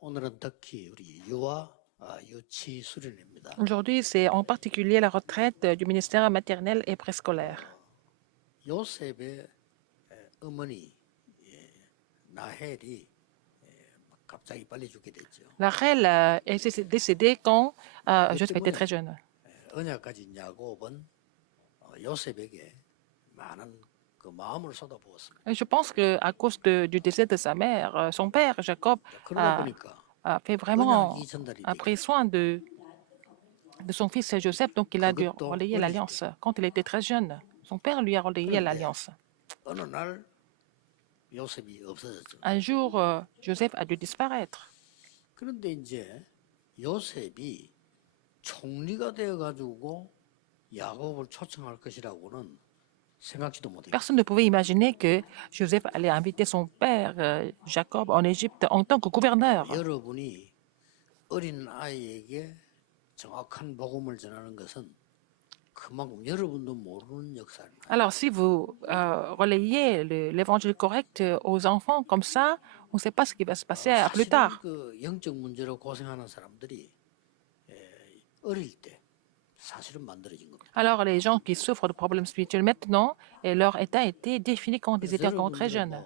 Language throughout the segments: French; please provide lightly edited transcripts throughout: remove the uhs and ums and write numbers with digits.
오늘은 특히 우리 유아 유치 수련회입니다. Aujourd'hui, c'est en particulier la retraite du ministère maternel et préscolaire. 요셉의 어머니 나헬이 갑자기 빨리 죽게 됐죠. La reine est décédée quand 그 Joseph était 때문에 très jeune. 언약 가진 야곱은 요셉에게 많은 그 마음을 쏟아부었습니다. Et je pense qu'à cause du décès de sa mère, son père, Jacob, 그러다 a, 보니까 a fait vraiment, 언약이 전달이 a 되게 pris soin de son fils Joseph, donc il a dû 그것도 relayer 어릴 l'alliance. 때 Quand il était très jeune, son père lui a relayé 그런데 l'alliance. 어느 날 요셉이 없어졌죠. Un jour, Joseph a dû disparaître. 그런데 이제 요셉이 총리가 되어가지고 야곱을 초청할 것이라고는 생각지도 못했어요. Personne ne pouvait imaginer que Joseph allait inviter son père, Jacob, en Égypte en tant que gouverneur. 여러분이 어린 아이에게 정확한 복음을 전하는 것은 그만큼 여러분도 모르는 역사입니다. Alors, si vous relayez l'évangile correct aux enfants comme ça, on ne sait pas ce qui va se passer plus 사실은 tard. 그 영적 문제로 고생하는 사람들이 어릴 때 사실은 만들어진 겁니다. Alors, les gens qui souffrent de problèmes spirituels maintenant, et leur état a été défini quand ils 그래서 étaient encore très 여러분들은 jeunes.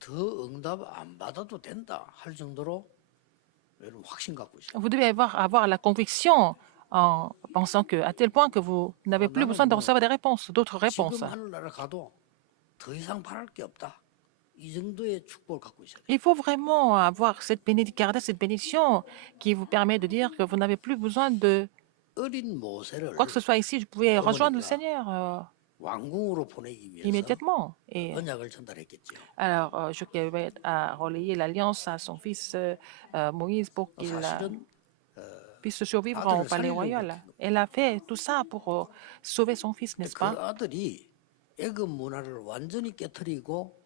더 응답 안 받아도 된다 할 정도로 여러분 확신 갖고 있어요. Vous devez avoir la conviction en pensant que, à tel point que vous n'avez plus besoin de recevoir des réponses, d'autres réponses. 지금 하늘나라 가도 더 이상 바랄 게 없다. 이 정도의 축복을 갖고 있어야 돼요. Il faut vraiment avoir garder cette bénédiction qui vous permet de dire que vous n'avez plus besoin de 어린 모세를 quoi que ce soit ici. Je pouvais rejoindre le 어머니가 Seigneur 왕궁으로 보내기 위해서 immédiatement. Et 언약을 전달했겠죠. alors, Jochebed a relayé l'alliance à son fils Moïse pour qu'il 사실은 puisse survivre 아들을 au palais 살리려고 royal. 그랬던 겁니다. Elle a fait tout ça pour sauver son fils, n'est-ce 그 pas? 아들이 애굽 문화를 완전히 깨뜨리고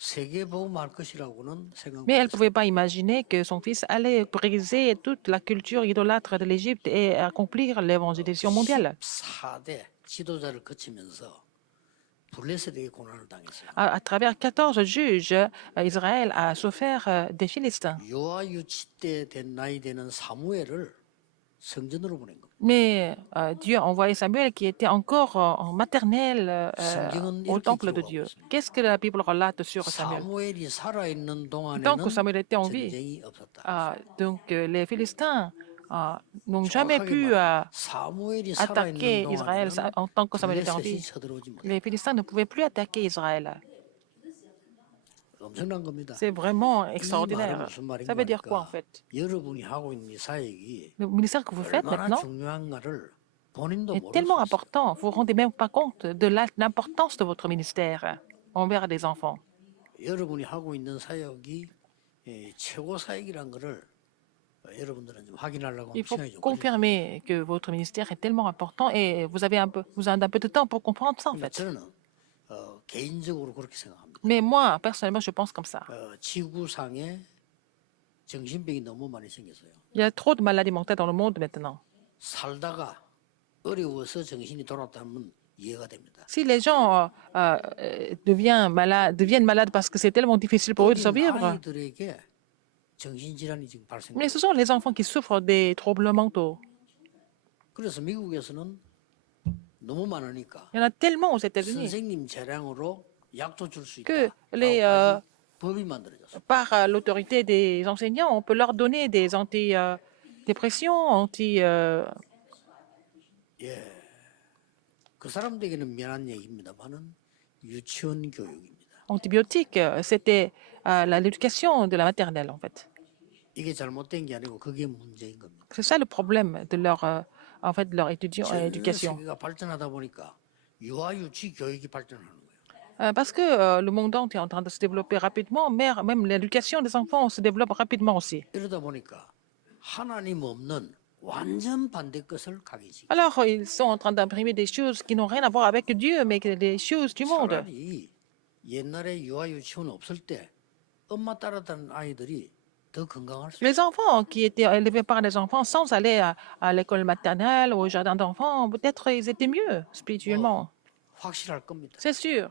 세계보험할 것이라고는 생각 Mais elle ne 못했어요. pouvait pas imaginer que son fils allait briser toute la culture idolâtre de l'Égypte et accomplir l'évangélisation mondiale. 14대 지도자를 거치면서 블레셋에게 고난을 당했어요. À travers 14 juges, Israël a souffert des Philistins. 유아 유치 때 된 나이 되는 사무엘을 성전으로 보낸 겁니다. Mais Dieu a envoyé Samuel qui était encore en maternelle 성경은 au 이렇게 temple de 기록하고 Dieu. 있습니다. Qu'est-ce que la Bible relate sur Samuel? 사무엘이 살아있는 Tant que 동안에는 Samuel était en vie, 전쟁이 없었다. donc les Philistins n'ont jamais 정확하게 pu 말하면 사무엘이 attaquer 살아있는 Israël 동안에는 en tant que Samuel était en 블레셋이 vie. 쳐들어오지 못했다. Les Philistins ne pouvaient plus attaquer Israël. 엄청난 겁니다. C'est vraiment 이 말은 extraordinaire. 무슨 말인가 Ça veut dire quoi en 하니까 fait? 여러분이 하고 있는 이 사역이 Le ministère que vous faites 얼마나 maintenant 중요한가를 본인도 est 모를 수 tellement 있어요. important. Vous ne vous rendez même pas compte de l'importance de votre ministère envers les enfants. 여러분이 하고 있는 사역이 최고 사역이란 거를 여러분들은 좀 확인하려고 Il faut 시간이 좀 걸립니다. confirmer que votre ministère est tellement important et vous avez vous avez un peu de temps pour comprendre ça en 근데 fait. 저는 개인적으로 그렇게 생각합니다. Mais moi, personnellement, je pense comme ça. 지구상에 정신병이 너무 많이 생겼어요. Il y a trop de maladies mentales dans le monde maintenant. 살다가 어려워서 정신이 돌아왔다면 이해가 됩니다. Si les gens deviennent malades parce que c'est tellement difficile pour eux de 어린 survivre, 아이들에게 정신질환이 지금 mais 발생해요. ce sont les enfants qui souffrent des troubles mentaux. 그래서 미국에서는 너무 많으니까 Il y en a tellement aux États-Unis 선생님 재량으로 약도 줄 수 que 있다. les, 법이 만들어졌어요. par l'autorité des enseignants, on peut leur donner des antidépressions, 그 사람들에게는 미안한 얘기입니다만은 유치원 교육입니다. antibiotiques. C'était l'éducation de la maternelle, en fait. 이게 잘못된 게 아니고 그게 문제인 겁니다. C'est ça le problème de leur, en fait, de leur 전 éducation. 세계가 발전하다 보니까 유아 유치 교육이 발전하는 거예요. Parce que le monde entier est en train de se développer rapidement, mais même l'éducation des enfants se développe rapidement aussi. 이러다 보니까 하나님 없는 완전 반대 것을 가기지. Alors, ils sont en train d'imprimer des choses qui n'ont rien à voir avec Dieu, mais des choses du monde. 차라리 옛날에 유아 유치원 없을 때 엄마 따라다니는 아이들이 더 건강할 수 있어요. Les enfants qui étaient élevés par les enfants sans aller à l'école maternelle ou au jardin d'enfants, peut-être ils étaient mieux spirituellement. 확실할 겁니다. C'est sûr.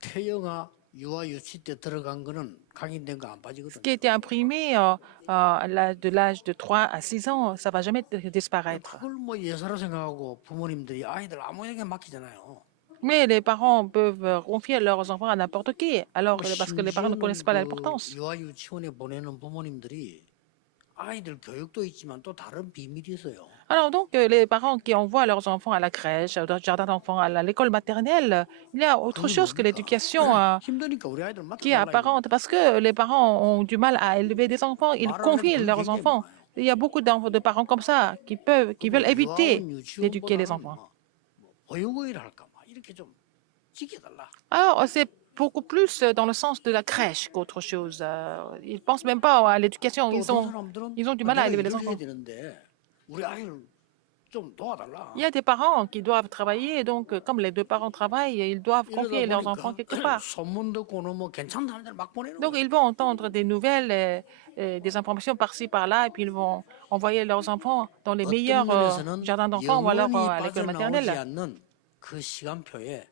태영아 유아 유치 때 들어간 거는 각인된 거 안 Ce 빠지거든요. qui a été imprimé de l'âge de 3 à 6 ans, ça ne va jamais disparaître. 그걸 뭐 예사로 생각하고 부모님들이 아이들 아무에게 맡기잖아요. Mais les parents peuvent confier leurs enfants à n'importe qui, alors 뭐 parce que les parents ne connaissent 심지어는 pas 그 l'importance. 유아 유치원에 보내는 부모님들이 아이들 교육도 있지만 또 다른 비밀이 있어요. Alors donc, les parents qui envoient leurs enfants à la crèche, au jardin d'enfants, à l'école maternelle, il y a autre 그게 chose que 뭡니까? l'éducation 힘드니까 우리 아이들 qui est 맡아달라 이거. apparente, parce que les parents ont du mal à élever des enfants, ils 말을 안 해도 confient 그게 leurs 굉장히 enfants. 많아요. Il y a beaucoup de parents comme ça qui 뭐 veulent éviter 유아원 d'éduquer les 유치원보다는 enfants. 뭐 보육의를 할까 막 이렇게 좀 지켜달라. Alors, c'est beaucoup plus dans le sens de la crèche qu'autre chose. Ils pensent même pas à l'éducation. 또 어떤 사람들은 Ils ont du 아, mal à 내가 élever les 일을 해야 enfants. 되는데 우리 아이를 좀 도와달라. Il y a des parents qui doivent travailler, donc comme les deux parents travaillent, ils doivent 이러다 confier leurs enfants 보니까 quelque part. 소문 듣고는 뭐 괜찮다는 데를 막 보내는 Donc, 거예요. ils vont entendre des nouvelles, des informations par-ci, par-là, et puis ils vont envoyer leurs enfants dans les 어떤 meilleurs 면에서는 jardins d'enfants ou alors 영원히 à l'école 빠져나오지 maternelle. 않는 그 시간표에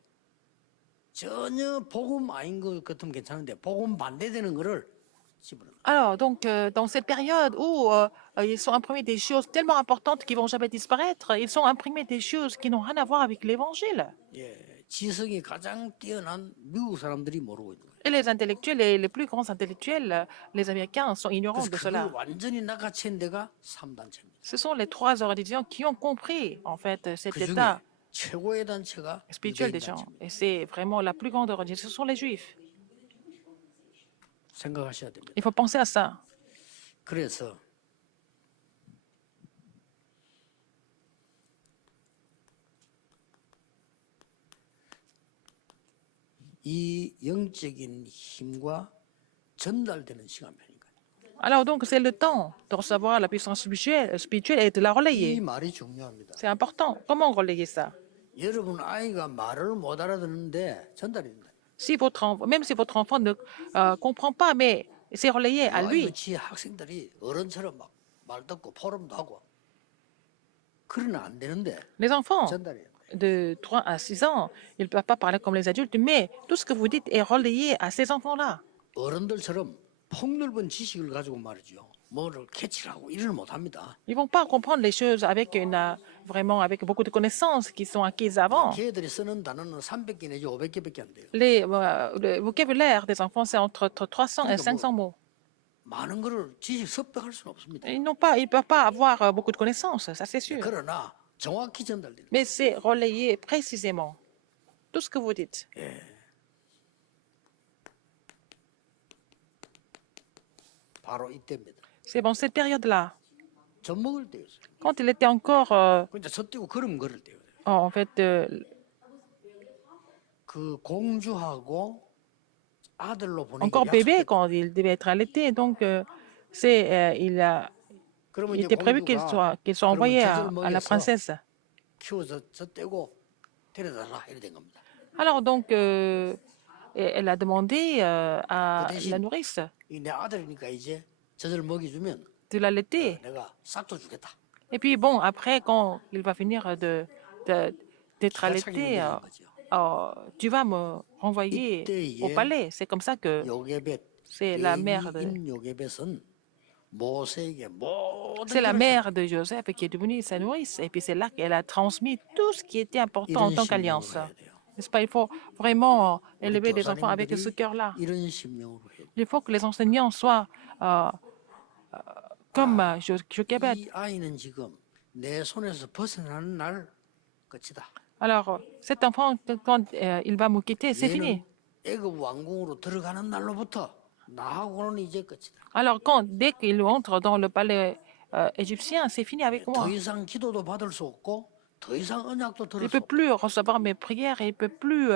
전혀 복음 아닌 것 같으면 괜찮은데 복음 반대되는 거를 집어넣는 거예요. Alors, donc, dans cette période où ils sont imprimés des choses tellement importantes qui vont jamais disparaître, ils sont imprimés des choses qui n'ont rien à voir avec l'Évangile. 예, 지성이 가장 뛰어난 미국 사람들이 모르고 있는 거예요. Et les intellectuels, les plus grands intellectuels, les Américains, sont ignorants 그래서 de 그걸 cela. 완전히 낚아챈 데가 3단체입니다. Ce sont les trois ordinations qui ont compris, en fait, cet 그 중에 état 최고의 단체가 spirituel des 유대인 gens. 단체입니다. Et c'est vraiment la plus grande organisation, ce sont les Juifs. 생각하셔야 됩니다. Il faut penser à ça. 그래서 이 영적인 힘과 전달되는 시간표니까요. Alors donc, c'est le temps de recevoir la puissance spirituelle et de la 이 relayer. 말이 중요합니다. C'est important. Comment relayer ça? 여러분 아이가 말을 못 알아듣는데 전달이 된다. Si même si votre enfant ne comprend pas, mais c'est relayé à lui. 유치 학생들이 어른처럼 막 말 듣고 포럼도 하고 그러면 안 되는데 Les enfants 전달이 돼요. de 3 à 6 ans, ils ne peuvent pas parler comme les adultes, mais tout ce que vous dites est relayé à ces enfants-là. 어른들처럼 폭넓은 지식을 가지고 말이죠. 뭐를 캐치하고 일을 못 합니다. Ils vont pas comprendre les choses avec vraiment avec beaucoup de connaissances qui sont acquises avant. 걔들이 쓰는 단어는 300개 내지 500개밖에 안 돼요. Le vocabulaire des enfants, c'est entre 300 et 500 mots. 많은 거를 지식 습득할 수는 없습니다. Ils ne peuvent pas avoir beaucoup de connaissances, ça c'est sûr. 그러나 정확히 전달돼요. Mais c'est relayé précisément. Tout ce que vous dites. 바로 이때입니다. C'est bon, cette période-là, 젖 먹을 때였어요. quand il était encore, 그러니까 젖 띄고 걸음 걸을 때예요. en fait, 그 공주하고 아들로 보내기 encore bébé, 약속했다. quand il devait être allaité, donc 그러면 il 이제 était prévu 공주가 qu'il soit 그러면 envoyé 젖을 à la 먹여서 princesse. 키워서 젖 떼고 데려달라 이래 된 겁니다. Alors donc, elle a demandé à 그 대신 la nourrice 이 내 아들이니까 이제 젖을 먹여주면 de l'allaiter. 내가 싹도 주겠다. Et puis bon, après, quand il va finir d'être 기가 차게 allaité, 먹이는 거죠. tu vas me renvoyer au 이때에 palais. C'est comme ça que 요게벳 c'est la mère 인 요게벳은 모세에게 모든 c'est la 것을 mère de Joseph qui est devenue sa nourrice. Et puis c'est là qu'elle a transmis tout ce qui était important en 이런 tant 심령으로 qu'alliance. 해야 돼요. N'est-ce pas? Il faut vraiment 우리 élever des enfants avec ce 교사님들이 cœur-là. 이런 심령으로 해야 돼요. Il faut que les enseignants soient comme Jochebed. 이 아이는 지금 내 손에서 벗어나는 날 끝이다. Alors, cet enfant, quand il va me quitter, c'est fini. 얘는 애굽 왕궁으로 들어가는 날로부터 나하고는 이제 끝이다. Alors, dès qu'il entre dans le palais égyptien, c'est fini avec moi. 더 이상 기도도 받을 수 없고 더 이상 언약도 Il 들을 ne 수 peut 없고 plus recevoir mes prières et il ne peut plus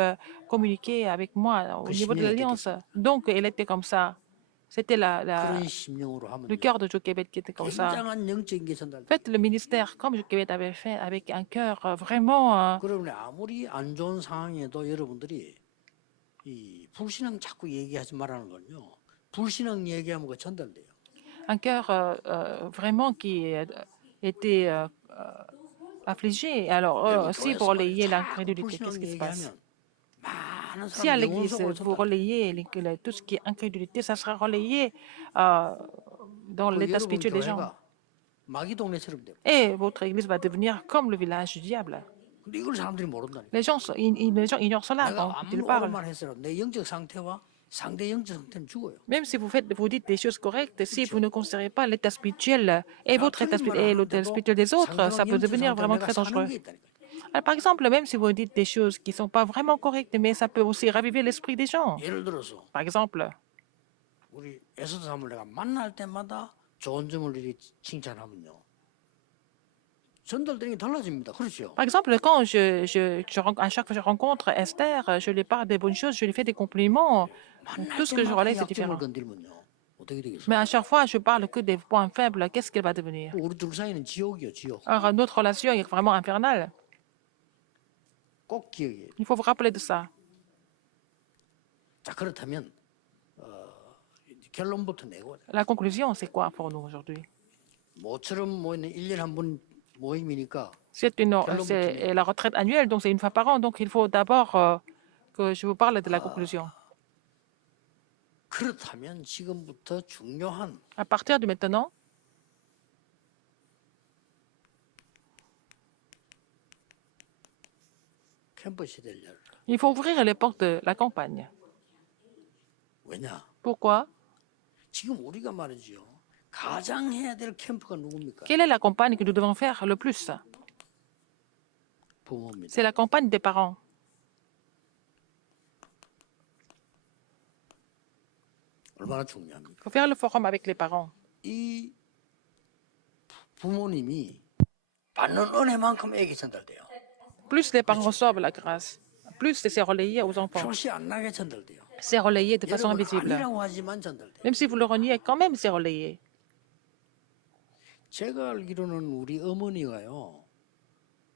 communiquer avec moi au niveau de l'alliance. Donc, elle était comme ça. C'était 그런 심령으로 하면 le cœur de Jochebed qui était comme ça. 굉장한 영적인 게 전달돼. Faites le ministère comme Jochebed avait fait, avec un cœur vraiment. 그러면 아무리 안 좋은 상황에도 여러분들이 이 불신앙 자꾸 얘기하지 말라는 건요. 불신앙 얘기하면 그 전달돼요. Un cœur vraiment qui était affligé. Alors, aussi pour relayer l'incrédulité, qu'est-ce qui se passe? 많은 많은 Si à 사람 영혼 l'église, 속으로 vous 전달. relayez tout ce qui est incrédulité, ça sera relayé euh, dans 그 l'état 여러분 spirituel des gens. 교회가 마귀 동네처럼 돼요. Et votre église va devenir comme le village du diable. 근데 이걸 사람들이 모른다니까. Les gens ignorent cela quand 내가 ils 아무리 옳은 parlent. 말 했어도 내 영적 상태와 상대 영적 상태는 죽어요. Même si vous dites des choses correctes, si vous ne considérez pas l'état spirituel et votre état et l'état spirituel des autres, ça peut devenir vraiment très dangereux. Alors, par exemple, même si vous dites des choses qui ne sont pas vraiment correctes, mais ça peut aussi raviver l'esprit des gens. 예를 들어서 Par exemple, 우리 에스더 사람을 내가 만날 때마다 좋은 점을 이렇게 칭찬하면요. 전달되는 게 달라집니다. 그렇죠? par exemple, quand à chaque fois que je rencontre Esther, je lui parle des bonnes choses, je lui fais des compliments. 만날 Tout ce que je 때마다 relaie, c'est 약점을 différent. 건들면요. 어떻게 되겠어요? Mais à chaque fois, je parle que des points faibles. Qu'est-ce qu'elle va devenir? 우리 둘 사이는 지옥이요, 지옥. Alors, notre relation est vraiment infernale. 꼭 기억해요. Il faut vous rappeler de ça. 자, 그렇다면 결론부터 내고 La conclusion, c'est quoi pour nous aujourd'hui? 모처럼 모이는 1년에 한 번 모임이니까 C'est la retraite annuelle, donc c'est une fois par an. Donc, il faut d'abord que je vous parle de la conclusion. 그렇다면 지금부터 중요한 À partir de maintenant, 캠프 시대를 열라. il faut ouvrir les portes de la campagne. 왜냐? Pourquoi? 지금 우리가 말이죠. 가장 해야 될 캠프가 누굽니까? Quelle est la campagne que nous devons faire le plus? 부모입니다. C'est la campagne des parents. 얼마나 Il 중요합니까? faut faire le forum avec les parents. 이 부모님이 받는 은혜만큼 애기 전달돼요. Plus les parents reçoivent la grâce, plus c'est relayé aux enfants. 표시 안 나게 전달돼요. C'est relayé de façon 여러분 invisible. 아니라고 하지만 전달돼요. Même si vous le reniez, quand même c'est relayé. 제가 알기로는 우리 어머니가요.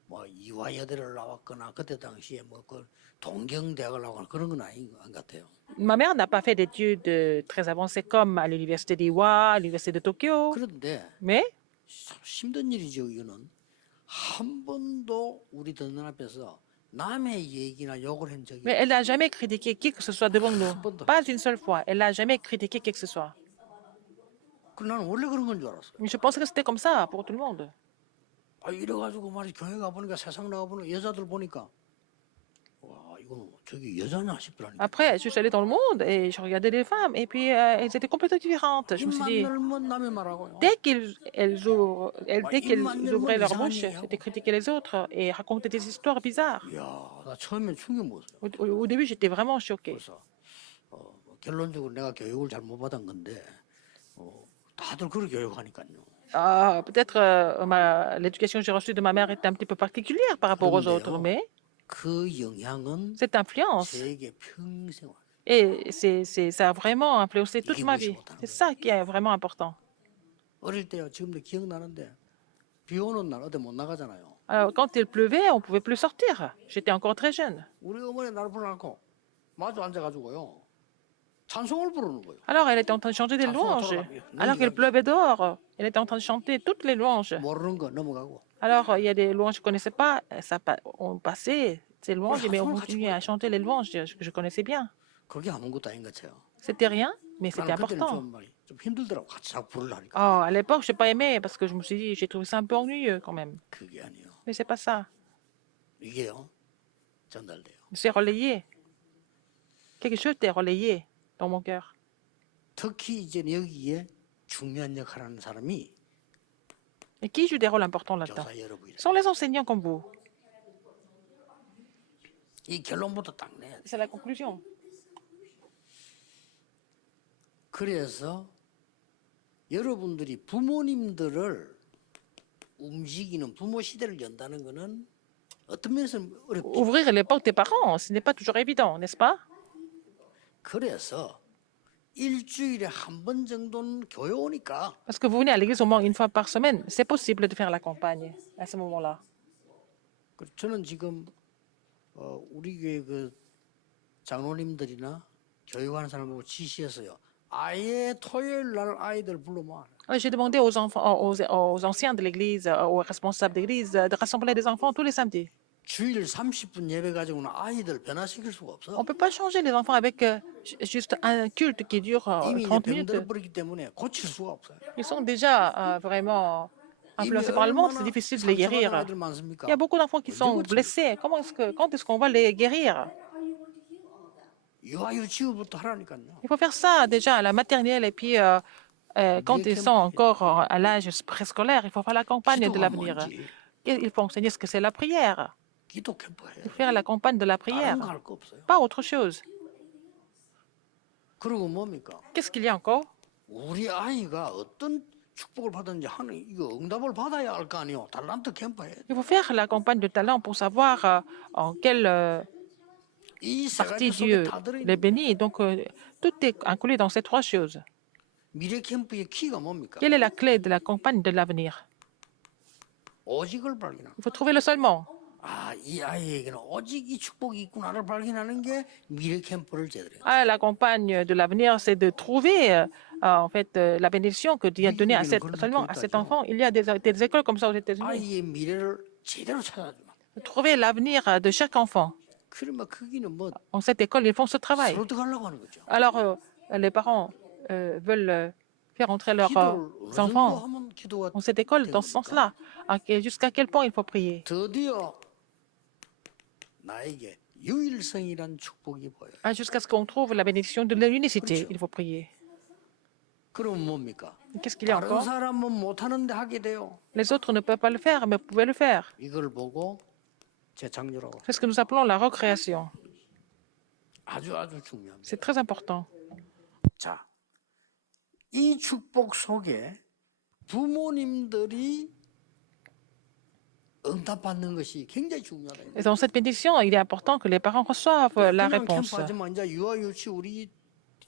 뭐 이화여대를 나왔거나 그때 당시에 뭐 그 동경대학을 나왔거나 그런 건 아닌 것 같아요. Ma mère n'a pas fait d'études très avancées comme à l'université d'Iwa, à l'université de Tokyo. 그런데 Mais 참 힘든 일이죠. 이거는 한 번도 우리 듣는 앞에서 남의 얘기나 욕을 한 적이 elle n'a jamais critiqué qui que ce soit devant nous. Pas une seule fois. Elle n'a jamais critiqué qui que ce soit. 그 나는 원래 그런 건 줄 알았어요. Mais je pensais que c'était comme ça pour tout le monde. 아 이래가지고 말이 교회 가 보니까 세상 나가 보니까 여자들 보니까 와 이거 저기 여자냐 싶더라니까. Après, je suis allée dans le monde et je regardais les femmes et puis elles étaient complètement différentes. Je me suis 입만 dit, 열면 남의 말하고요. dès qu'elles ouvraient leur bouche, c'était critiquer les autres et raconter des histoires bizarres. 이야 나 처음엔 충격 먹었어요. Au début, j'étais vraiment choquée. 그래서 결론적으로 내가 교육을 잘못 받은 건데 다들 그렇게 교육하니까요. Peut-être l'éducation que j'ai reçue de ma mère était un petit peu particulière par rapport aux autres, mais 그 영향은 cette influence, 제게 평생 와요. et ça a vraiment influencé toute ma vie. C'est ça qui est vraiment important. 어릴 때요 지금도 기억나는데 비 오는 날 어디 못 나가잖아요. Alors, quand il pleuvait, on ne pouvait plus sortir. J'étais encore très jeune. 우리 어머니 나를 불러놓고 마주 앉아가지고요 찬송을 부르는 거예요. Alors, elle était en train de chanter des louanges. Alors qu'il pleuvait dehors, elle était en train de chanter toutes les louanges. 모르는 거 넘어가고. Alors, il y a des louanges que je ne connaissais pas. On passait ces louanges, mais on continuait à chanter les louanges que je connaissais bien. 그게 아무것도 아닌 것 같아요. C'était rien, mais c'était 나는 그때는 important. 좀 힘들더라고 같이 자꾸 부르려니까. Oh, à l'époque, je n'ai pas aimé parce que je me suis dit, j'ai trouvé ça un peu ennuyeux quand même. 그게 아니에요. Mais c'est pas ça. 이게요 전달돼요. C'est relayé. Quelque chose est relayé dans mon cœur. 특히 이제 여기에 중요한 역할을 하는 사람이 Et qui joue des rôles importants là-dedans? 교사 여러분이에요. Ce sont les enseignants comme vous. 이 결론부터 딱 내야 돼. C'est la conclusion. 그래서 여러분들이 부모님들을 움직이는 부모 시대를 연다는 거는 어떤 면에서는 어렵죠. Ouvrir les portes des parents, ce n'est pas toujours évident, n'est-ce pas? 그래서 일주일에 한 번 정도는 교회 오니까 Parce que vous venez à l'église au moins une fois par semaine, c'est possible de faire la campagne à ce moment-là. 저는 지금 우리 교회 그 장로님들이나 교육하는 사람하고 지시해서요. 아예 토요일 날 아이들 불러모아. J'ai demandé aux anciens de l'église, aux responsables d'église, de rassembler des enfants tous les samedis. 주일 30분 예배 가지고는 아이들 변화시킬 수가 없어. On ne peut pas changer les enfants avec juste un culte qui dure 이미 이제 30 minutes. 병들어 버리기 때문에 고칠 수가 없어요. Ils sont déjà vraiment 이미 influencés par le monde, c'est 얼마나 difficile de les 상처받은 guérir. 아이들 많습니까? Il y a beaucoup d'enfants qui 언제 sont 고칩니까? blessés. Quand est-ce qu'on va les guérir? 유아 유치부부터 하라니까요. Il faut faire ça déjà à la maternelle et puis quand ils sont encore à l'âge préscolaire, il faut faire la campagne de 기도가 l'avenir. 뭔지, Il faut enseigner ce que c'est la prière. 기도 캠프 해요. Il faut faire la campagne de la prière, 다른 거 할 거 없어요. pas autre chose. 그리고 뭡니까? Qu'est-ce qu'il y a encore? 우리 아이가 어떤 축복을 받았는지 하는 이거 응답을 받아야 알 거 아니에요. 달란트 캠프 해. Il faut faire la campagne de talent pour savoir en quelle 이 세 partie 가지 속에 Dieu 다 들어 les 있는 bénit. Donc, tout est inclus dans ces trois choses. 미래 캠프의 키가 뭡니까? Quelle est la clé de la campagne de l'avenir? 오직을 발견하는. Il faut trouver le seulement. 아, 이 아이에게는 오직 이 축복이 있구나를 발견하는 게 미래 캠프를 제대로 해요. La campagne de l'avenir, c'est de trouver en fait la bénédiction que Dieu a donnée à seulement à cet enfant. Il y a des écoles comme ça aux États-Unis. 아이의 미래를 제대로 찾아주면. Trouver l'avenir de chaque enfant. 그러면 거기는 뭐 En cette école, ils font ce travail. 서로 들어가려고 하는 거죠. Alors, les parents veulent faire entrer leurs 기도를 어느 정도 enfants 하면 기도가 dans cette école dans ce sens-là. Jusqu'à quel point il faut prier? 드디어 나에게 유일성이란 축복이 보여요. Jusqu'à ce qu'on trouve la bénédiction de l'unicité, il faut prier. 그럼 뭡니까? Qu'est-ce qu'il y a 다른 encore? 사람은 못하는데 하게 돼요. Les autres ne peuvent pas le faire, mais vous pouvez le faire. 이걸 보고 재창조라고. C'est ce que nous appelons la recréation. 아주 중요합니다. C'est très important. 자, 이 축복 속에 부모님들이 응답받는 것이 굉장히 중요하다. Et dans cette bénédiction, il est important que les parents reçoivent la 그냥 réponse. 캠프하지만 이제 유아 유치 우리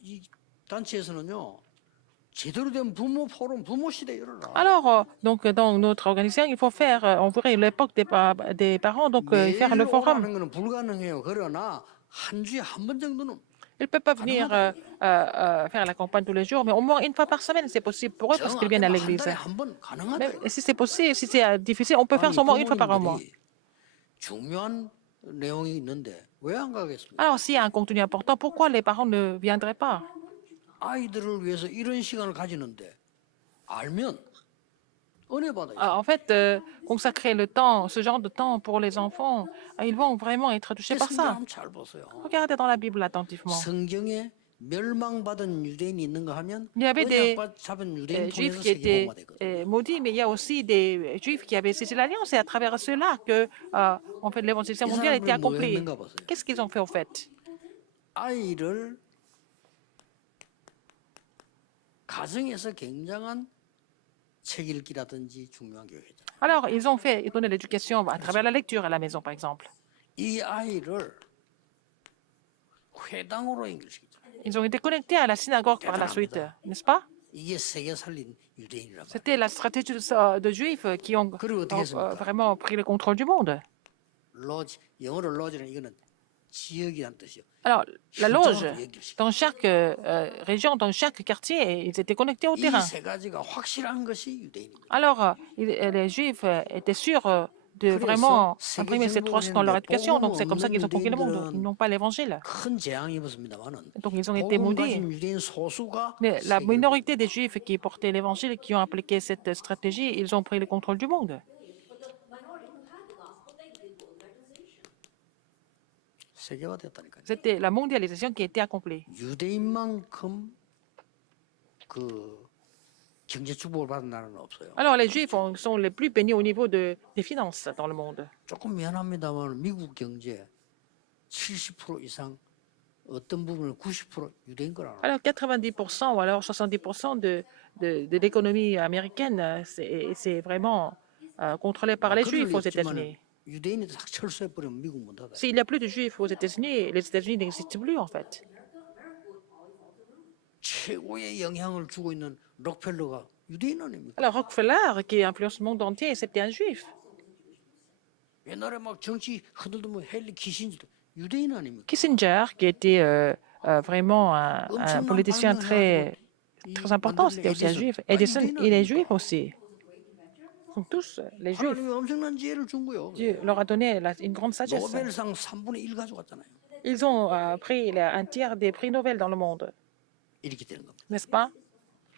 이 단체에서는요. 제대로 된 부모 포럼, 부모 시대 열어라. Alors, donc, dans notre organisation, il faut faire, on voudrait l'époque des parents, donc faire le 매일 forum. 오라는 거는 불가능해요. 그러나 한 주에 한 번 정도는 Ils ne peuvent pas venir faire la campagne tous les jours, mais au moins une fois par semaine, c'est possible pour eux parce qu'ils viennent à 한 l'église. 달에 한 번 가능하다. Mais si c'est possible, si c'est difficile, on peut faire seulement une fois par mois. 부모님들이 중요한 내용이 있는데 왜 안 가겠습니까? Alors, s'il y a un contenu important, pourquoi les parents ne viendraient pas? 아이들을 위해서 이런 시간을 가지는데 알면 은혜 받아요. En fait, consacrer le temps, ce genre de temps pour les enfants, ils vont vraiment être touchés par 성경 ça. 한번 잘 보세요. Regardez dans la Bible attentivement. 성경에 멸망받은 유대인이 있는가 하면 Il y avait des 언약 잡은 유대인 Juifs 통해서 qui étaient 세계보고가 되거든요. maudits, mais il y a aussi des Juifs qui avaient saisi l'alliance et à travers cela que, en fait, l'évangélisation 이 mondiale a été 사람들은 뭐 accomplie. 했는가 보세요. Qu'est-ce qu'ils ont fait au fait? 아이를 가정에서 굉장한 책 읽기라든지 중요한 교육이잖아요. Alors, ils donné l'éducation à travers la lecture à la maison, par exemple. 이 아이를 회당으로 연결시키잖아요. Ils ont été connectés à la synagogue par la suite, n'est-ce pas? 이게 세계 살린 유대인이란 말이에요. C'était la stratégie de Juifs qui ont 그리고 어떻게 했습니까? vraiment pris le contrôle du monde. 로지, 영어로 로지는 이거는 지역이란 뜻이요. Alors, la loge, 주적으로 연결시켜. dans chaque région, dans chaque quartier, ils étaient connectés au terrain. 이 세 가지가 확실한 것이 유대인입니다. Alors, les Juifs étaient sûrs de vraiment imprimer ces trois choses dans leur éducation. Donc, c'est comme ça qu'ils ont conquis le monde. Ils n'ont pas l'évangile. 큰 재앙이 입었습니다만은 Donc, ils ont été 복음 maudits. 가진 유대인 소수가 Mais la 세계를 minorité des Juifs qui portaient l'évangile, qui ont appliqué cette stratégie, ils ont pris le contrôle du monde. 세계화됐다니까요. C'était la mondialisation qui a été accomplie. 유대인만큼 그 경제 축복을 받은 나라는 없어요. Alors, les Juifs sont les plus bénis au niveau des finances dans le monde. 조금 미안합니다만 미국 경제 70% 이상 어떤 부분을 90% 유대인 거라는. Alors, 90% ou alors 70% de l'économie américaine, c'est vraiment contrôlé par les Juifs aux États-Unis. 유대인이 딱 철수해 버리면 미국 문 닫아요. S'il n'y a plus de Juifs aux États-Unis, les États-Unis n'existent plus en fait. 최고의 영향을 주고 있는 록펠러가 유대인 아닙니까? Alors, Rockefeller, qui influence le monde entier, c'était un Juif. 옛날에 막 정치 흔들더면 헨리 키신저도 유대인 아닙니까? Kissinger, qui était vraiment un 엄청난 politicien 발명을 très 해가지고 이 important, 만들어낸 c'était aussi un 에디슨. Juif. 아, Edison, 유대인 il est 아닙니까? Juif aussi. sont tous les Juifs. 하나님이 엄청난 지혜를 준 거요. Dieu leur a donné une grande sagesse. 노벨상 3분의 1 가져갔잖아요. Ils ont pris un tiers des prix Nobel dans le monde, 이렇게 되는 겁니다. n'est-ce pas?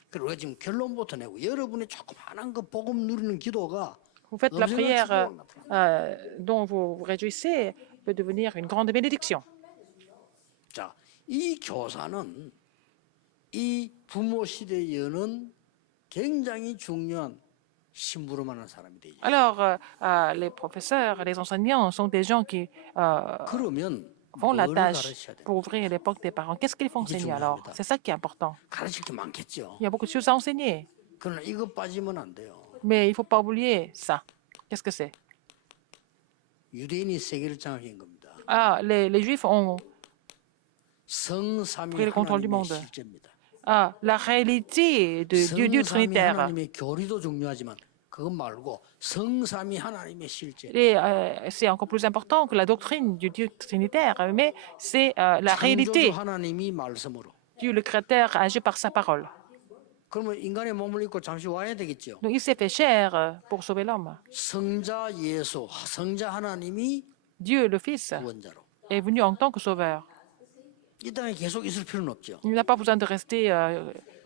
그리고 우리가 지금 결론부터 내고 여러분이 조그마한 거 복음 누리는 기도가 Vous faites la 엄청난 prière 축복을 나타납니다. dont vous vous réjouissez peut devenir une grande bénédiction. 자, 이 교사는 이 부모 시대에 여는 굉장히 중요한 심부름하는 사람이 되죠. Alors, les professeurs, les enseignants sont des gens qui 그러면 font la 뭘 tâche 가르쳐야 돼? pour ouvrir les portes des parents. Qu'est-ce qu'il faut enseigner alors? C'est ça qui est important. 가르칠 게 많겠죠. Il y a beaucoup de choses à enseigner, 그러나 이거 빠지면 안 돼요. mais il ne faut pas oublier ça. Qu'est-ce que c'est? 유대인이 세계를 장악한 겁니다. Ah, les Juifs ont 성삼위 pris le contrôle du 하나님의 monde. 실제입니다. La réalité de Dieu 성삼위 trinitaire. 하나님의 교리도 중요하지만 그것 말고 성삼위 하나님의 실제. Et c'est encore plus important que la doctrine du Dieu trinitaire, mais c'est la réalité. 창조주 하나님이 말씀으로. Dieu, le Créateur, agit par sa parole. 그러면 인간의 몸을 입고 잠시 와야 되겠죠. Donc il s'est fait chair pour sauver l'homme. 성자 예수, 성자 하나님이 Dieu, le Fils, 구원자로. est venu en tant que sauveur. 이 땅에 계속 있을 필요는 없죠. Il n'a pas besoin de rester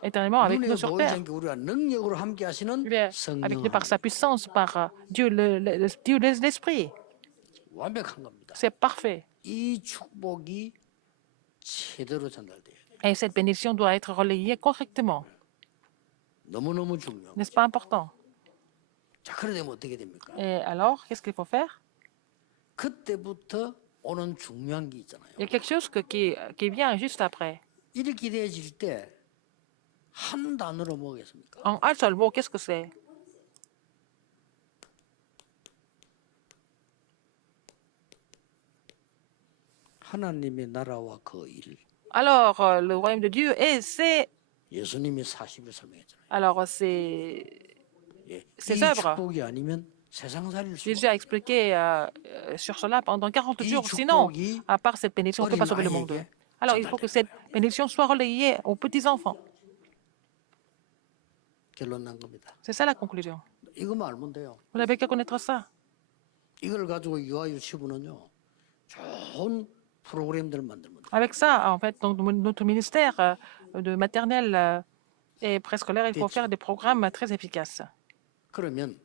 éternellement avec 눈에 nous sur 보이지 terre. 않게 우리가 능력으로 함께 하시는 Il est 성령 avec nous par 하나님. sa puissance, par Dieu, Dieu l'Esprit. 완벽한 겁니다. C'est parfait. 이 축복이 제대로 전달돼요. Et cette bénédiction doit être relayée correctement. 너무너무 중요해요. N'est-ce pas important? 자, 그래 되면 어떻게 됩니까? Et alors, qu'est-ce qu'il faut faire? 그때부터 오는 중요한 게 있잖아요. Il y a quelque chose qui vient juste après. 이렇게 돼질 때 한 단어로 뭐겠습니까? En un seul mot, qu'est-ce que c'est? 하나님의 나라와 그 일. Alors, le royaume de Dieu, et c'est 예수님이 40일 설명했잖아요. alors c'est 예. ses 이 œuvres. 축복이 아니면 세상 살릴 수 Jésus a expliqué sur cela pendant 40 jours. Sinon, à part cette bénédiction, on ne peut pas sauver le monde. Alors, il faut que cette bénédiction soit relayée aux petits-enfants. 결론 난 겁니다. C'est ça la conclusion. 이것만 알면 돼요. Vous n'avez qu'à connaître ça. 이걸 가지고 유아유치부는요. 좋은 프로그램들을 만들면 돼요. Avec ça, en fait, donc, notre ministère de maternelle et préscolaire, il faut faire des programmes très efficaces. 그러면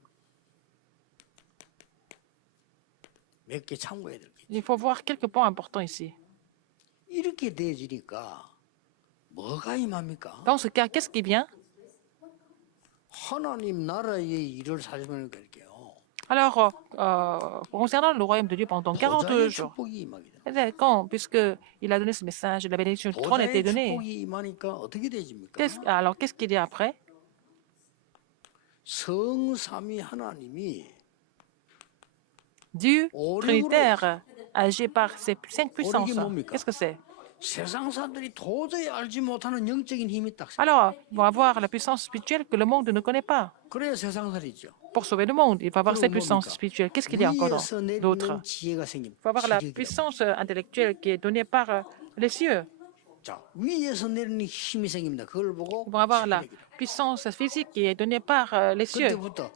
몇 개 참고해야 될 게. Il faut voir quelques points importants ici. 이렇게 돼지니까 뭐가 임합니까? Dans ce cas, qu'est-ce qui vient? 하나님 나라의 일을 살면 그럴게요. Alors, concernant le royaume de Dieu pendant 40 보좌의 jours, 축복이 임하게 돼. quand, puisqu'il a donné ce message, la bénédiction du trône a été 보좌의 donnée. 축복이 임하니까 어떻게 되집니까? Alors, qu'est-ce qu'il y a après? 성삼위 하나님이 Dieu 오력으로 trinitaire agit par ses 5 puissances. 뭡니까? Qu'est-ce que c'est? 세상 사람들이 도저히 알지 못하는 영적인 힘이 딱. Alors, ils vont avoir la puissance spirituelle que le monde ne connaît pas. 그래야 세상 살이죠. Pour sauver le monde, il faut avoir 그럼 cette puissance 뭡니까? spirituelle. Qu'est-ce qu'il y a encore 위에서 d'autre? 내리는 지혜가 생깁니다. Il faut avoir la 지력이라고. puissance intellectuelle qui est donnée par les cieux. 자, 위에서 내리는 힘이 생깁니다. 그걸 보고 Ils vont avoir la 지력이라고. puissance physique qui est donnée par les cieux. 그때부터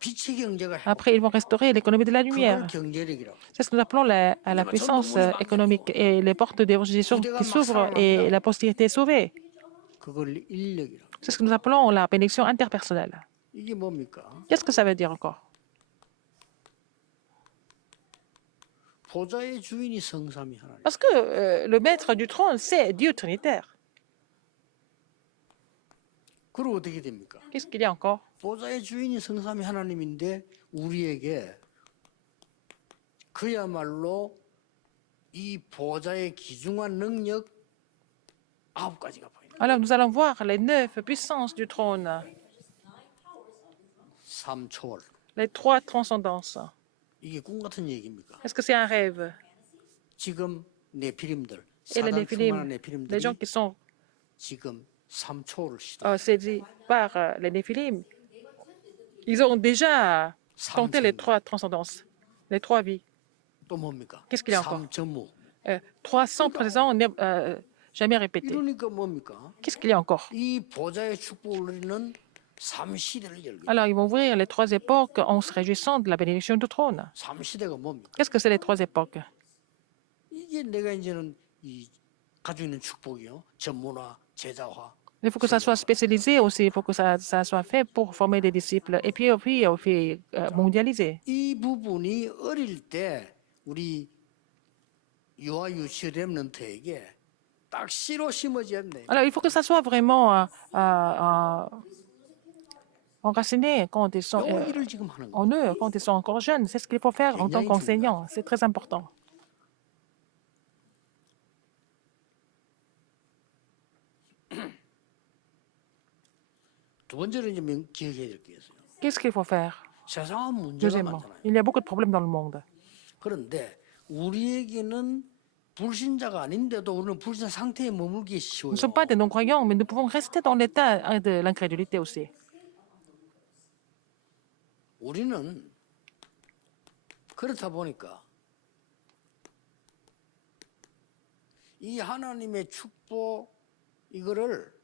빛의 경제가 회복. Après, ils vont restaurer l'économie de la lumière. 그걸 경제력이라고. C'est ce que nous appelons la puissance économique et les portes d'évangélisation qui s'ouvrent et la postérité est sauvée. 그걸 인력이라고. C'est ce que nous appelons la bénédiction interpersonnelle. 이게 뭡니까? Qu'est-ce que ça veut dire encore? 보좌의 주인이 성삼위 하나님. Parce que le maître du trône, c'est Dieu trinitaire. 그리고 어떻게 됩니까? Qu'est-ce qu'il y a encore? 보좌의 주인이 성삼위 하나님인데 우리에게 그야말로 이 보좌의 귀중한 능력 9가지가 보입니다. Alors, nous allons voir les 9 puissances du trône, 3초월. les 3 transcendances. 이게 꿈 같은 얘기입니까? Est-ce que c'est un rêve? 지금 네피림들, Et les 사단 충만한 Néphilim, les gens 네피림들이 qui sont 지금 3초를 시도. saisis par les Néphilim, ils ont déjà tenté les 3 transcendances, les 3 vies. 또 뭡니까? Qu'est-ce qu'il y a encore? 3.5. 300 présents jamais répétés. 이러니까 뭡니까? Qu'est-ce qu'il y a encore? 이 보좌의 축복을 누리는 삼시대를 열게. Alors, ils vont ouvrir les trois époques en se réjouissant de la bénédiction du trône. 삼시대가 뭡니까? Qu'est-ce que c'est les trois époques? 이게 내가 이제는 이 가지고 있는 축복이요. 전문화, 제자화. Il faut que ça soit spécialisé aussi, il faut que ça soit fait pour former des disciples et puis mondialiser. 이 부분이 어릴 때 우리 유아 유치 렘넌트에게 딱 씨로 심어져야 돼. Alors, il faut que ça soit vraiment enraciné quand ils sont, 요 일을 지금 하는 거. en eux, quand ils sont encore jeunes. C'est ce qu'il faut faire en tant qu'enseignant. C'est très important. 두 번째로 이제 기억해야 될 게 있어요. Qu'est-ce qu'il faut faire? 세상은 문제가 Deuxièmement, 많잖아요. il y a beaucoup de problèmes dans le monde. 그런데 우리에게는 불신자가 아닌데도 우리는 불신자 상태에 머물기 쉬워요. Nous ne sommes pas des non-croyants, mais nous pouvons rester dans l'état de l'incrédulité aussi. 우리는 그렇다 보니까 이 하나님의 축복 이거를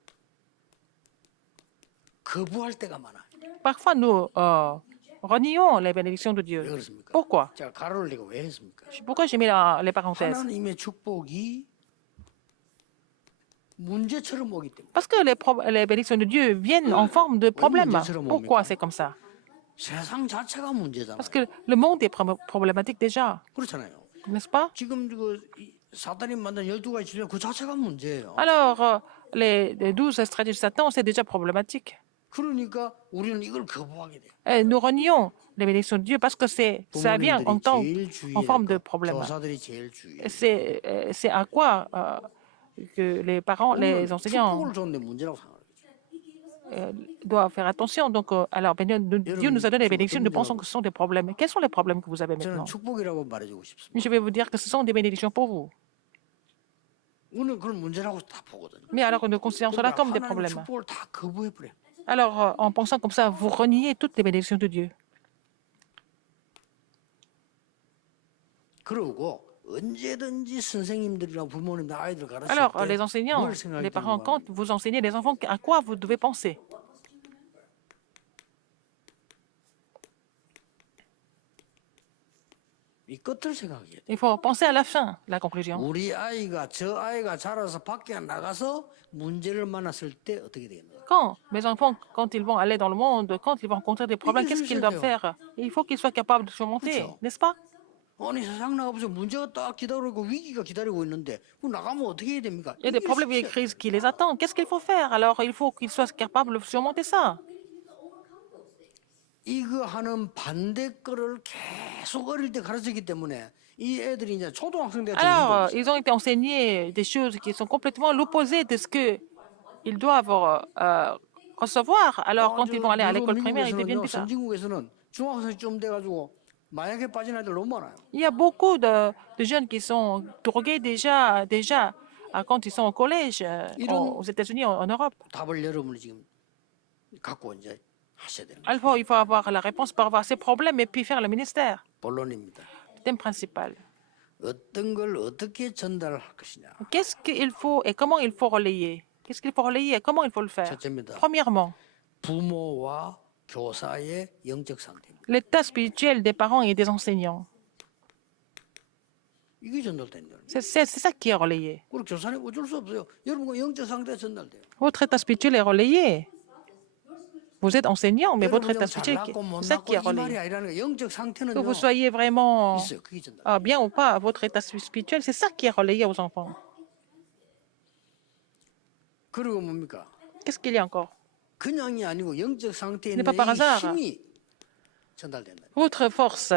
거부할 때가 많아요. Parfois, nous renions les bénédictions de 왜 Dieu. 그렇습니까? Pourquoi? 제가 가로를 내고 왜 했습니까? Pourquoi j'ai mis les parenthèses? 하나님의 축복이 문제처럼 오기 때문에. Parce que les bénédictions de Dieu viennent en forme de problèmes. Pourquoi c'est comme ça? 세상 자체가 문제잖아요. Parce que le monde est problématique déjà, 그렇잖아요. n'est-ce pas? 지금 사단이 만든 12가지 질병 그 자체가 문제예요. Alors, les 12 stratégies de Satan, c'est déjà problématique. 그러니까 우리는 이걸 거부하게 돼요. Et nous renions les bénédictions de Dieu parce que ça vient en forme de problème. 교사들이 제일 주의해요. C'est à quoi que les parents, les enseignants 축복을 줬는데 문제라고 생각해요. doivent faire attention. Donc, alors, Dieu nous a donné les bénédictions, nous pensons que ce sont des problèmes. Quels sont les problèmes que vous avez 저는 maintenant? 축복이라고 말해주고 싶습니다. Je vais vous dire que ce sont des bénédictions pour vous. 우리는 그걸 문제라고 다 보거든요. Mais alors, nous considérons cela comme des 하나님의 problèmes. 축복을 다 거부해버려. Alors, en pensant comme ça, vous reniez toutes les bénédictions de Dieu. 그러고 언제든지 선생님들이랑 부모님들 아이들 가르칠 Alors, 때 les enseignants, 뭘 생각해야 les parents, 되는가 quand vous enseignez les enfants, à quoi vous devez penser? 이 끝을 생각해야 돼. Il faut penser à la fin, la conclusion. 우리 아이가 저 아이가 자라서 밖에 나가서 문제를 만났을 때 어떻게 되겠나? Quand mes enfants, quand ils vont aller dans le monde, quand ils vont rencontrer des problèmes, qu'est-ce qu'ils doivent faire? Il faut qu'ils soient capables de surmonter, n'est-ce pas? 아니 세상 나가보세요. 문제가 딱 기다리고 위기가 기다리고 있는데 그 나가면 어떻게 해야 됩니까? Il y a des problèmes et des crises qui les attendent. Qu'est-ce qu'il faut faire? Alors, il faut qu'ils soient capables de surmonter ça. 이거 하는 반대 거를 계속 어릴 때 가르쳤기 때문에 이 애들이 이제 초등학생 때 Alors, ils ont été enseignés des choses qui sont complètement l'opposé de ce qu'ils doivent recevoir. Alors, quand ils vont aller à l'école primaire, ils deviennent bizarres. 선진국에서는 중학생쯤 돼가지고 마약에 빠진 애들 너무 많아요. Il y a beaucoup de jeunes qui sont drogués déjà quand ils sont au collège, aux États-Unis, en Europe. 답을 여러분이 지금 갖고 이제 하셔야 되는 거예요. Alors, il faut avoir la réponse pour avoir ces problèmes et puis faire le ministère. 본론입니다. Thème principal. 어떤 걸 어떻게 전달할 것이냐. Qu'est-ce qu'il faut et comment il faut relayer? Qu'est-ce qu'il faut relayer et comment il faut le faire? 첫째입니다. Premièrement, 부모와 교사의 영적 상태입니다. l'état spirituel des parents et des enseignants. 이게 전달된다. C'est ça qui est relayé. 우리 교사님 어쩔 수 없어요. 여러분과 영적 상태가 전달돼요. Votre état spirituel est relayé. Vous êtes enseignant, mais votre 여러분 état 좀 spirituel, 잘났고 c'est ça qui est 못났고 이 말이 relayé. 아니라는 거예요. 영적 Que 상태는요. vous soyez vraiment 있어요. 그게 전달. bien ou pas, votre état spirituel, c'est ça qui est relayé aux enfants. 그리고 뭡니까? Qu'est-ce qu'il y a encore? 그냥이 아니고 영적 상태에 n'est pas par 내 hasard. 힘이 전달된다. Votre force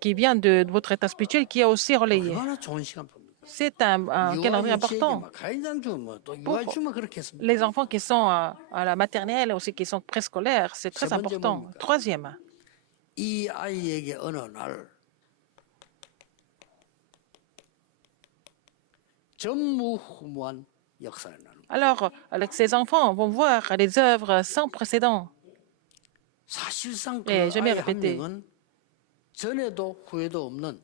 qui vient de votre état spirituel qui est aussi relayé. 얼마나 좋은 시간표입니까? C'est un calendrier important. 가인장 주면 또 유아 주면 그렇게 했습니다. Les enfants qui sont à la maternelle, aussi qui sont préscolaires, c'est très 세 번째 important. 뭡니까? Troisième, 이 아이에게 어느 날 전무후무한 역사를 나는 거예요. alors avec ces enfants vont voir des œuvres sans précédent. 사실상 그 예, 아이 jamais 한 répété. 명은 전에도 후에도 없는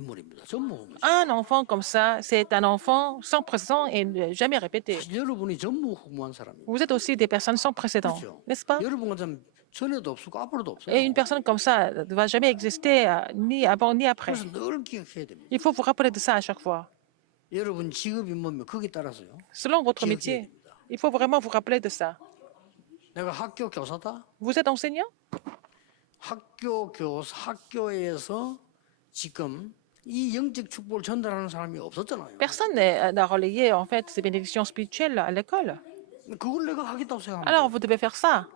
인물입니다. 전무후무죠. Un enfant comme ça, c'est un enfant sans précédent et jamais répété. 사실 여러분이 전무후무한 사람이에요. Vous êtes aussi des personnes sans précédent, 그렇죠. n'est-ce pas? 여러분 같은 전에도 없고 앞으로도 없어요. Et une personne comme ça ne va jamais exister ni avant ni après. 그래서 늘 기억해야 됩니다. Il faut vous rappeler de ça à chaque fois. 여러분 직업이 뭐면 거기에 따라서요. Selon votre 기억해야 métier, 됩니다. il faut vraiment vous rappeler de ça. 내가 학교 교사다. Vous êtes enseignant? 학교에서 지금 이 영적 축복을 전달하는 사람이 없었잖아요. Personne n'a relayé en fait ces bénédictions spirituelles à l'école. 그걸 내가 하겠다고 생각합니다. Alors vous devez faire ça.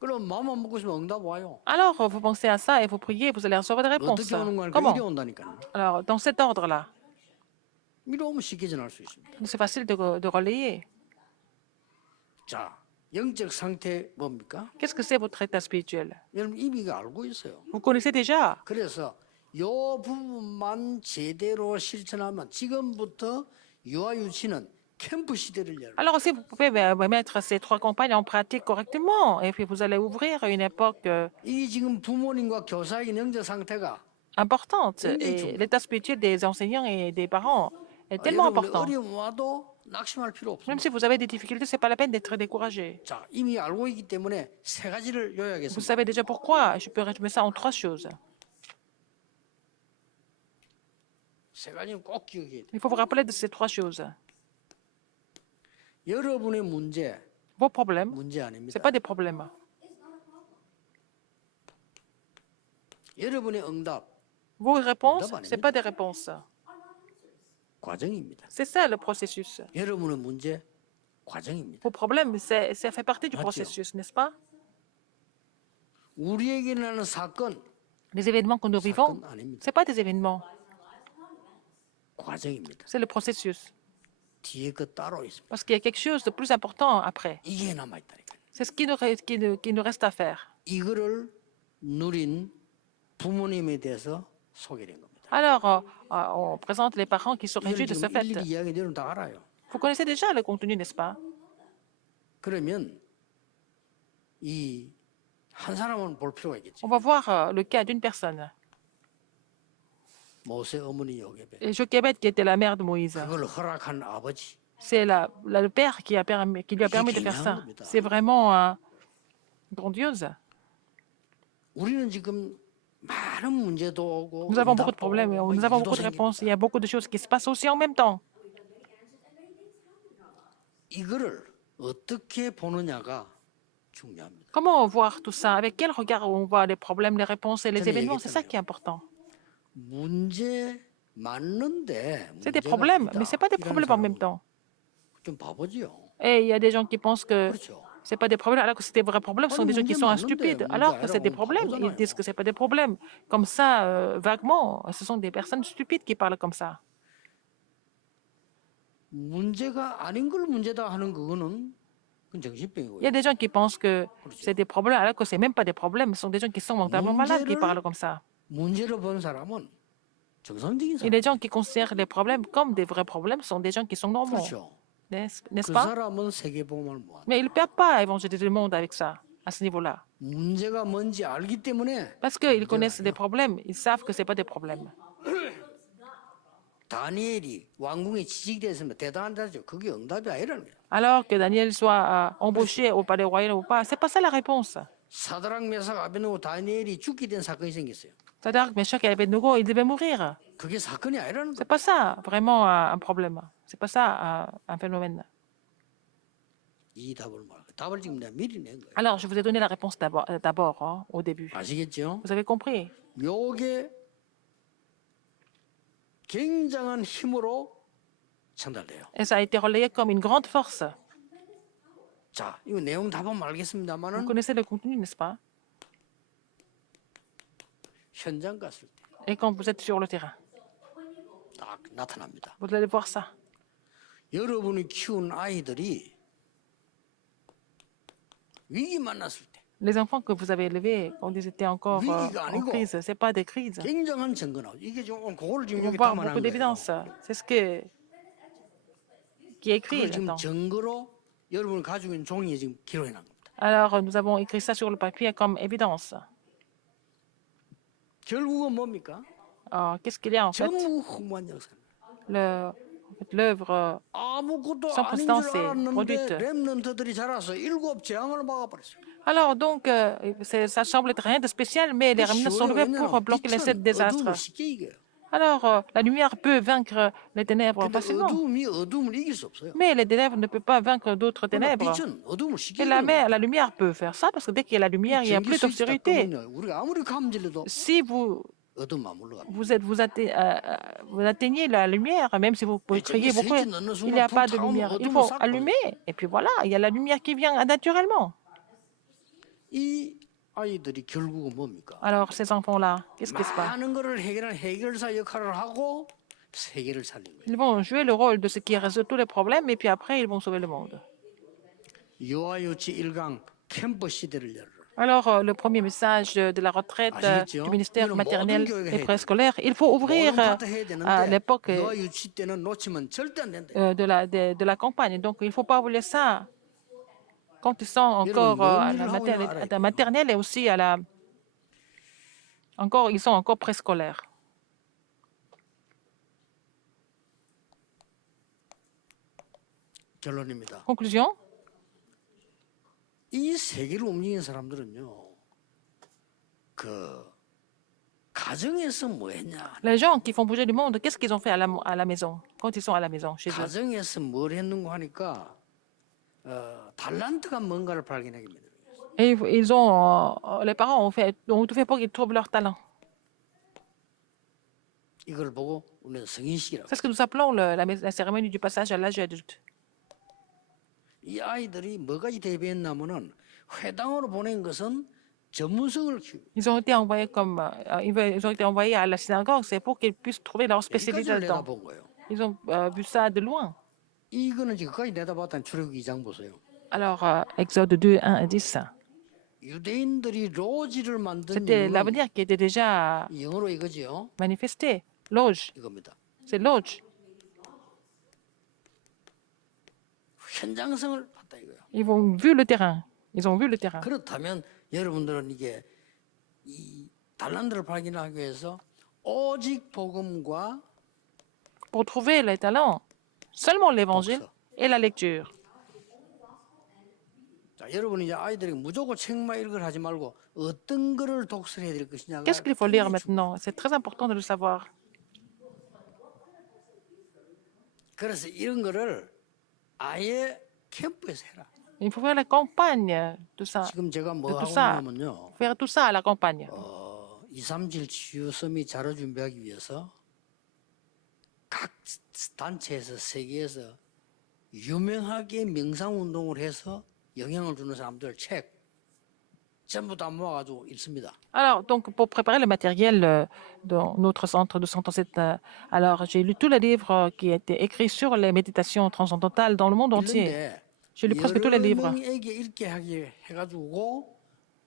그럼 마음만 먹고 있으면 응답 와요. Alors vous pensez à ça et vous priez, vous allez recevoir des réponses. 어떻게 오는 거니까 Comment? 이래 온다니까요. Alors dans cet ordre-là, 이래 오면 쉽게 전할 수 있습니다. c'est facile de relayer. 자, 영적 상태 뭡니까? Qu'est-ce que c'est votre état spirituel? 여러분 이미 이거 알고 있어요. Vous connaissez déjà. 그래서 요 부분만 제대로 실천하면 지금부터 유아유치는 캠프 시대를 열어요. Alors si vous pouvez mettre ces trois campagnes en pratique correctement, et puis vous allez ouvrir une époque 이게 지금 부모님과 교사의 영적 상태가 importante. Oui, Et oui. l'état spirituel des enseignants et des parents est tellement 여러분이 important. 어려움 와도 낙심할 필요 Même 없습니다. si vous avez des difficultés, c'est pas la peine d'être découragé. 자, 이미 알고 있기 때문에 세 가지를 Vous 요약했습니다. savez déjà pourquoi. Je peux résumer ça en trois choses. 세 가지는 꼭 기억해야 돼요. Il faut vous rappeler de ces trois choses. 여러분의 문제 Vos problèmes, 문제 ce 아닙니다. n'est pas des problèmes. 여러분의 응답 Vos réponses, D'abord, ce n'est pas des réponses. 과정입니다. C'est ça le processus. 여러분의 문제 과정입니다. Vos problèmes, ça fait partie du Mathieu. processus, n'est-ce pas? 우리에게 일어나는 사건 Les événements que nous vivons, 사건 아닙니다. ce n'est pas des événements, 과정입니다. c'est le processus. 뒤에 그 따로 있습니다. Parce qu'il y a quelque chose de plus important après. 이게 남아 있다니까요. C'est ce qui nous reste à faire. 이거를 누린 부모님에 대해서 소개된 겁니다. Alors, on présente les parents qui sont 이걸 réjouis de ce 지금 fait. 일일이 이야기 여러분 다 알아요. Vous connaissez déjà le contenu, n'est-ce pas? 그러면 이 한 사람은 볼 필요가 있겠죠. On va voir le cas d'une personne, 모세 어머니 요괴배. et Jochebed qui était la mère de Moïse. 그걸 허락한 아버지. C'est le père qui lui a permis de faire ça. C'est vraiment grandiose. 우리는 지금 많은 문제도 오고 Nous avons beaucoup de 응답도 problèmes, 오고 nous avons 일도 beaucoup de réponses. Il y 생깁니다. a beaucoup de choses qui se passent aussi en même temps. 이거를 어떻게 보느냐가 중요합니다. Comment voir tout ça? Avec quel regard on voit les problèmes, les réponses et les Tenez, événements? C'est ça tenez. qui est important. 문제 맞는데 C'est des 문제가 problèmes, 있다. mais ce n'est pas des 이런 problèmes en même 사람은 temps. 좀 바보지요. Et il y a des gens qui pensent que 그렇죠. ce n'est pas des problèmes, alors que c'est des vrais problèmes. Ce sont des gens qui sont stupides, alors que c'est des problèmes. Ils disent que ce n'est pas des problèmes. Comme ça, vaguement, ce sont des personnes stupides qui parlent comme ça. 문제가 아닌 걸 문제다 하는 그거는 그건 정신병이고요. Il y a des gens qui pensent que c'est des problèmes, alors que ce n'est même pas des problèmes. Ce sont des gens qui sont mentalement malades qui parlent comme ça. 문제로 본 사람은 정상적인 Et 사람. les gens qui considèrent les problèmes comme des vrais problèmes sont des gens qui sont normaux, 그렇죠. n'est-ce 그 pas? 사람은 세계복음을 못. Mais ils ne perdent pas à évangéliser le monde avec ça, à ce niveau-là. 문제가 뭔지 알기 때문에 Parce qu'ils connaissent des problèmes, ils savent que ce n'est pas des problèmes. 다니엘이 왕궁에 취직됐으면 대단하다죠. 그게 응답이 아니라는 거예요. Alors que Daniel soit embauché au palais royal ou pas, ce n'est pas ça la réponse. 사드락 메삭 아베노고 다니엘이 죽게 된 사건이 생겼어요. C'est-à-dire que Meshach et Abednego, ils devaient mourir. 그게 사건이 아니라는 Ce n'est 거예요. pas ça vraiment un problème. Ce n'est pas ça un phénomène. 이 답을 답을 지금 내가 미리 낸 거예요. Alors, je vous ai donné la réponse d'abord, hein, au début. 아시겠죠? Vous avez compris? 요게 굉장한 힘으로 전달돼요. Et ça a été relayé comme une grande force. 자, 이거 내용 다 보면 Vous 알겠습니다만은 connaissez le contenu, n'est-ce pas? 현장 갔을 때 Et quand vous êtes sur le terrain, 딱 나타납니다. vous allez voir ça. 여러분이 키운 아이들이 위기 만났을 때 Les enfants que vous avez élevés quand ils étaient encore en crise, ce n'est pas des crises. 굉장한 증거 나오죠. 이게 지금 그거를 지금 On 여기 voit 담아놓은 beaucoup 거예요. d'évidence. C'est ce qui est écrit 그걸 지금 là-dedans. 증거로 여러분이 가지고 있는 종이에 지금 기록해 놓은 겁니다. Alors, nous avons écrit ça sur le papier comme évidence. 결국은 뭡니까? qu'est-ce qu'il y a en fait? 전부 허무한 역사. L'œuvre 아무것도 sans 아닌 précédent 줄 s'est produite. 알았는데 렘넌트들이 자라서 7재앙을 막아버렸어요. Alors donc, ça semble être rien de spécial, mais les 그 remnants sont 쉬워요. levés pour 왜냐하면 bloquer les 7 빛은 désastres. 어둠을 쉽게 이겨요. Alors, la lumière peut vaincre les ténèbres 근데 facilement, 어둠이 어둠을 이길 수 없어요. mais les ténèbres ne peuvent pas vaincre d'autres 그러나 ténèbres. 빛은 어둠을 쉽게 Et 이겨요. la lumière peut faire ça, parce que dès qu'il y a la lumière, il n'y a 전기 plus 스위치 딱 d'obscurité. 끄면요. 우리가 아무리 감질러도 Si 어둠 안 물러갑니다. vous atteignez la lumière, même si vous 전기 criez beaucoup, 스위치 넣는 il n'y a 순간 pas de 불타오르면 lumière. Il 어둠을 faut 싹 꺼요. allumer, et puis voilà, il y a la lumière qui vient naturellement. 이 아이들이 결국은 뭡니까? Alors, ces enfants-là, qu'est-ce qui se passe? 많은 것을 해결하는 해결사 역할을 하고 세계를 살린 거예요. Ils vont jouer le rôle de ce qui résout tous les problèmes, et puis après, ils vont sauver le monde. 유아 유치 1강 캠프 시대를 열어라. Alors, le premier message de la retraite 아시겠죠? du ministère 이거는 maternel 모든 교회가 et 해야 préscolaire, il faut ouvrir 모든 파트 해야 à 되는데 l'époque 유아 유치 때는 놓치면 절대 안 된다. de la campagne. Donc, il ne faut pas oublier ça quand ils sont encore à la maternelle et aussi à la... Encore, ils sont encore préscolaires. 결론입니다. Conclusion, 이 세계를 움직이는 사람들은요. 그 가정에서 뭐 했냐? les gens qui font bouger le monde, qu'est-ce qu'ils ont fait à la maison, quand ils sont à la maison, chez eux? 가정에서 뭘 했는고 하니까 달란트가 뭔가를 발견하게 됩니다. Et les parents ont tout fait pour qu'ils trouvent leur talent. 이걸 보고 우리는 성인식이라고. C'est ce que nous appelons la cérémonie du passage à l'âge adulte. 이 아이들이 뭐까지 대비했냐면은 회당으로 보낸 것은 전문성을 키우고 Ils ont été envoyés ils ont été envoyés à la synagogue, c'est pour qu'ils puissent trouver leur spécialité 여기까지를 là-dedans. 내다본 거예요. Ils ont vu ça de loin. 이거는 지금 거기까지 내다봤다는 출애굽기 2장 보세요. Alors, Exode 2, 1 et 10, 유대인들이 로지를 만든 c'était 이유는 l'avenir qui était déjà 영어로 이거지요. manifesté. Loge, 이겁니다. c'est loge. 현장성을 봤다 이거예요. Ils ont vu le terrain. Ils ont vu le terrain. 그렇다면 여러분들은 이게 이 달란트를 발견하기 위해서 오직 복음과 Pour trouver les talents, seulement l'évangile 독서. et la lecture. 자, 여러분이 이제 아이들에게 무조건 책만 읽으라 하지 말고 어떤 거를 독서를 해야 될 것이냐가 Qu'est-ce qu'il faut lire maintenant? C'est très important de le savoir. 그래서 이런 거를 아예 캠프에서 해라. Il faut faire la campagne de ça. 지금 제가 뭐 de tout 하고 ça. 있냐면요. Faire tout ça à la campagne. 237 치유 서밋 자료 준비하기 위해서 각 단체에서 세계에서 유명하게 명상 운동을 해서 영향을 주는 사람들 책 전부 다 모아가지고 읽습니다. Alors, donc, pour préparer le matériel dans notre centre de 107, alors j'ai lu tous les livres qui étaient écrits sur les méditations transcendantales dans le monde entier. 읽는데 J'ai lu presque tous les 여러 livres. 명에게 읽게 하게 해가지고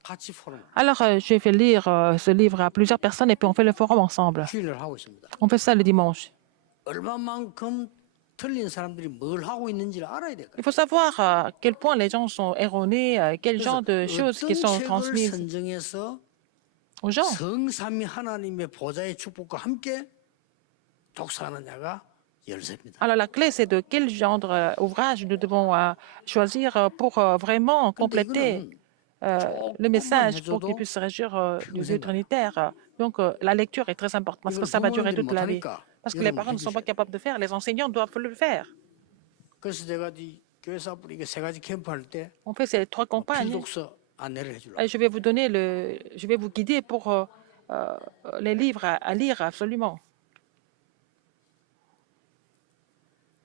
같이 포럼 Alors, j'ai fait lire ce livre à plusieurs personnes et puis on fait le forum ensemble. 주의를 하고 있습니다. On fait ça le dimanche. 얼마만큼 틀린 사람들이 뭘 하고 있는지를 알아야 돼요. Il faut savoir à quel point les gens sont erronés, quel genre de choses qui sont 어떤 책을 transmises 선정해서 aux gens. 성삼위 하나님의 보좌의 축복과 함께 독서하느냐가 열쇠입니다. Alors, la clé, c'est de quel genre d'ouvrage nous devons choisir pour vraiment compléter le message pour qu'il puisse se réjouir du Dieu trinitaire. Donc, la lecture est très importante parce que ça va durer toute la vie. Parce que les parents ne sont pas capables de faire, les enseignants doivent le faire. 그래서 제가 이 교회사 앞으로 이게 세 가지 캠프 할 때 On fait ces 3 campagnes. 필독서 안내를 해주려고. Et je vais vous donner je vais vous guider pour les livres à lire absolument.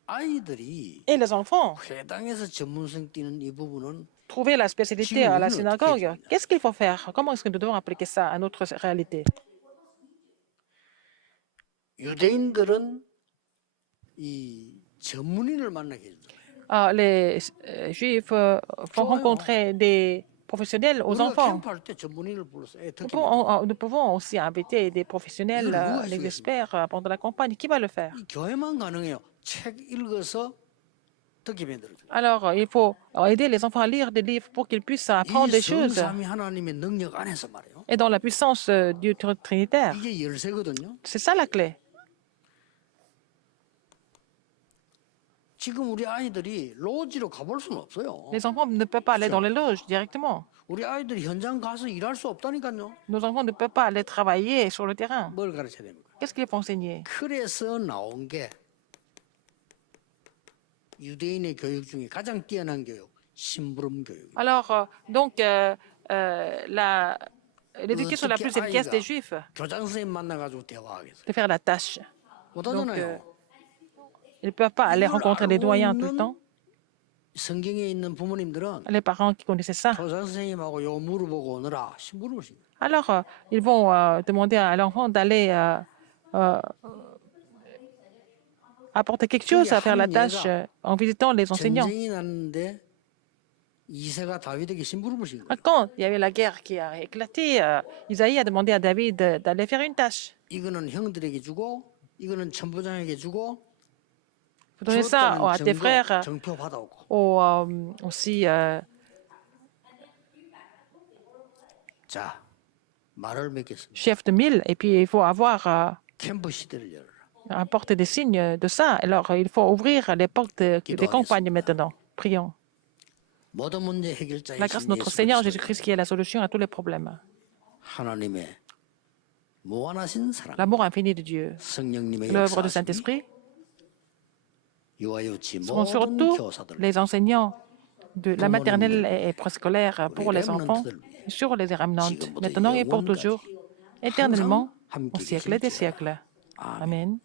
아이들이 Et les enfants, 회당에서 전문성 띄는 이 부분은 trouver la spécialité à la synagogue. Qu'est-ce qu'il faut faire? Comment est-ce que nous devons appliquer ça à notre réalité? 유대인들은 이 전문인을 만나게 해준다. Les Juifs font rencontrer des professionnels aux 우리가 enfants. 캠프할 때 전문인을 불러서 애 특히 Nous pouvons aussi inviter des professionnels, les experts pendant la campagne. Qui va le faire? 이 교회만 가능해요. 책 읽어서 듣게 만들어줘. Alors, il faut aider les enfants à lire des livres pour qu'ils puissent apprendre des 이 choses. 성삼위 하나님의 능력 안에서 말이에요. et dans la puissance du Trinitaire. 이게 열쇠거든요. C'est ça la clé. 지금 우리 아이들이 로지로 가볼 수는 없어요. Les enfants ne peuvent pas aller dans les loges directement. 우리 아이들이 현장 가서 일할 수 없다니까요. Nos enfants ne peuvent pas aller travailler sur le terrain. 뭘 가르쳐야 됩니까? Qu'est-ce qu'ils vont enseigner? 그래서 나온 게 유대인의 교육 중에 가장 뛰어난 교육, 심부름 교육. Alors, l'éducation la plus efficace des Juifs, 교장 선생님 만나가지고 대화하겠어요. de faire la tâche. 못하잖아요. Ils ne peuvent pas aller rencontrer des doyens tout le temps. 성경에 있는 부모님들은 Les parents qui connaissaient ça. 교장 선생님하고 요 물어보고 오느라 심부름을 시켜요. Alors, ils vont demander à l'enfant d'aller apporter quelque chose à faire la tâche en visitant les enseignants. 전쟁이 났는데 이새가 다윗에게 심부름을 시킨 거예요. Quand il y avait la guerre qui a éclaté, Isaïe a demandé à David d'aller faire une tâche. 이거는 형들에게 주고 이거는 천부장에게 주고 Vous donnez ça à tes frères, 정표 받아오고. aussi 자, 말을 맺겠습니다. chef de mille, et puis il faut avoir 캠프 시대를 열어라. apporter des signes de ça. Alors, il faut ouvrir les portes des campagnes maintenant. Prions. 모든 문제 해결자이신 La grâce de notre Seigneur Jésus-Christ qui est la solution à tous les problèmes. 하나님의 무한하신 사랑, L'amour infini de Dieu, 성령님의 l'œuvre du 역사하심이 Saint-Esprit, 유아 유치 seront 모든 surtout 교사들 les enseignants de la maternelle et préscolaire pour les enfants, sur les remnantes, maintenant et pour toujours, éternellement, au siècle des siècles. Amen.